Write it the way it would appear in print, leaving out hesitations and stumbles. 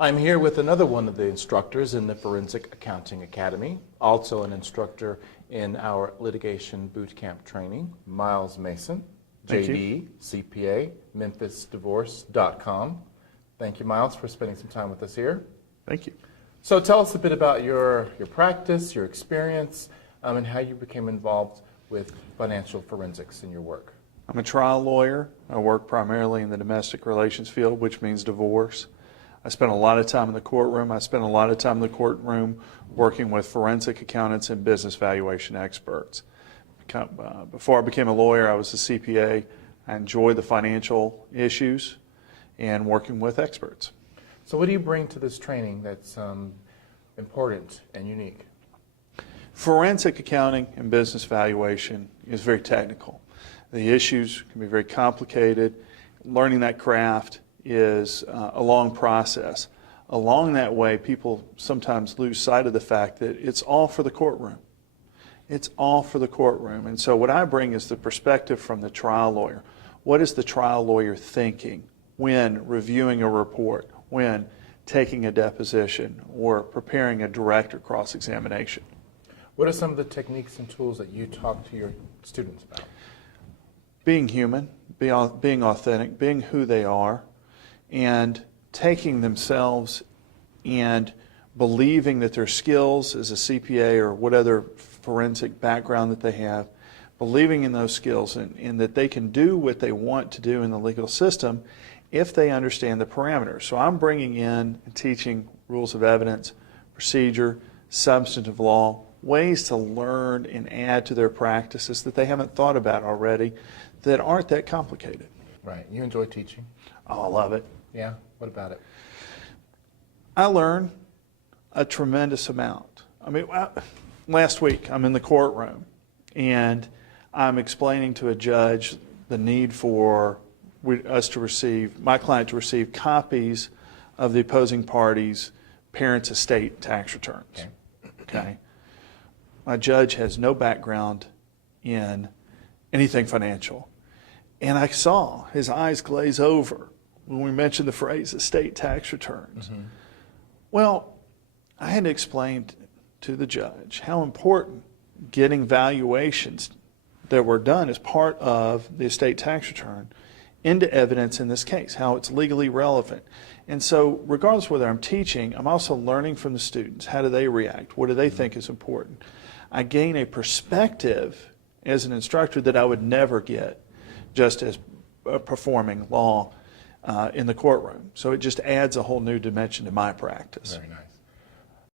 I'm here with another one of the instructors in the Forensic Accounting Academy, also an instructor in our litigation boot camp training, Miles Mason, Thank JD, CPA, MemphisDivorce.com. Thank you, Miles, for spending some time with us here. Thank you. So tell us a bit about your practice, your experience, and how you became involved with financial forensics in your work. I'm a trial lawyer. I work primarily in the domestic relations field, which means divorce. I spent a lot of time in the courtroom. I spent a lot of time in the courtroom working with forensic accountants and business valuation experts. Before I became a lawyer, I was a CPA. I enjoyed the financial issues and working with experts. So what do you bring to this training that's important and unique? Forensic accounting and business valuation is very technical. The issues can be very complicated. Learning that craft is a long process. Along that way, people sometimes lose sight of the fact that it's all for the courtroom. It's all for the courtroom. And so what I bring is the perspective from the trial lawyer. What is the trial lawyer thinking when reviewing a report, when taking a deposition, or preparing a direct or cross-examination? What are some of the techniques and tools that you talk to your students about? Being human, being authentic, being who they are, and taking themselves and believing that their skills as a CPA or what other forensic background that they have, believing in those skills and that they can do what they want to do in the legal system if they understand the parameters. So I'm bringing in and teaching rules of evidence, procedure, substantive law, ways to learn and add to their practices that they haven't thought about already that aren't that complicated. Right. You enjoy teaching? Oh, I love it. Yeah? What about it? I learn a tremendous amount. I mean, last week I'm in the courtroom and I'm explaining to a judge the need for us to receive, my client to receive copies of the opposing party's parents' estate tax returns. Okay. My judge has no background in anything financial. And I saw his eyes glaze over when we mentioned the phrase estate tax returns. Mm-hmm. Well, I had to explain to the judge how important getting valuations that were done as part of the estate tax return into evidence in this case, how it's legally relevant. And so regardless of whether I'm teaching, I'm also learning from the students. How do they react? What do they think is important? I gain a perspective as an instructor that I would never get just as performing law in the courtroom. So it just adds a whole new dimension to my practice. Very nice.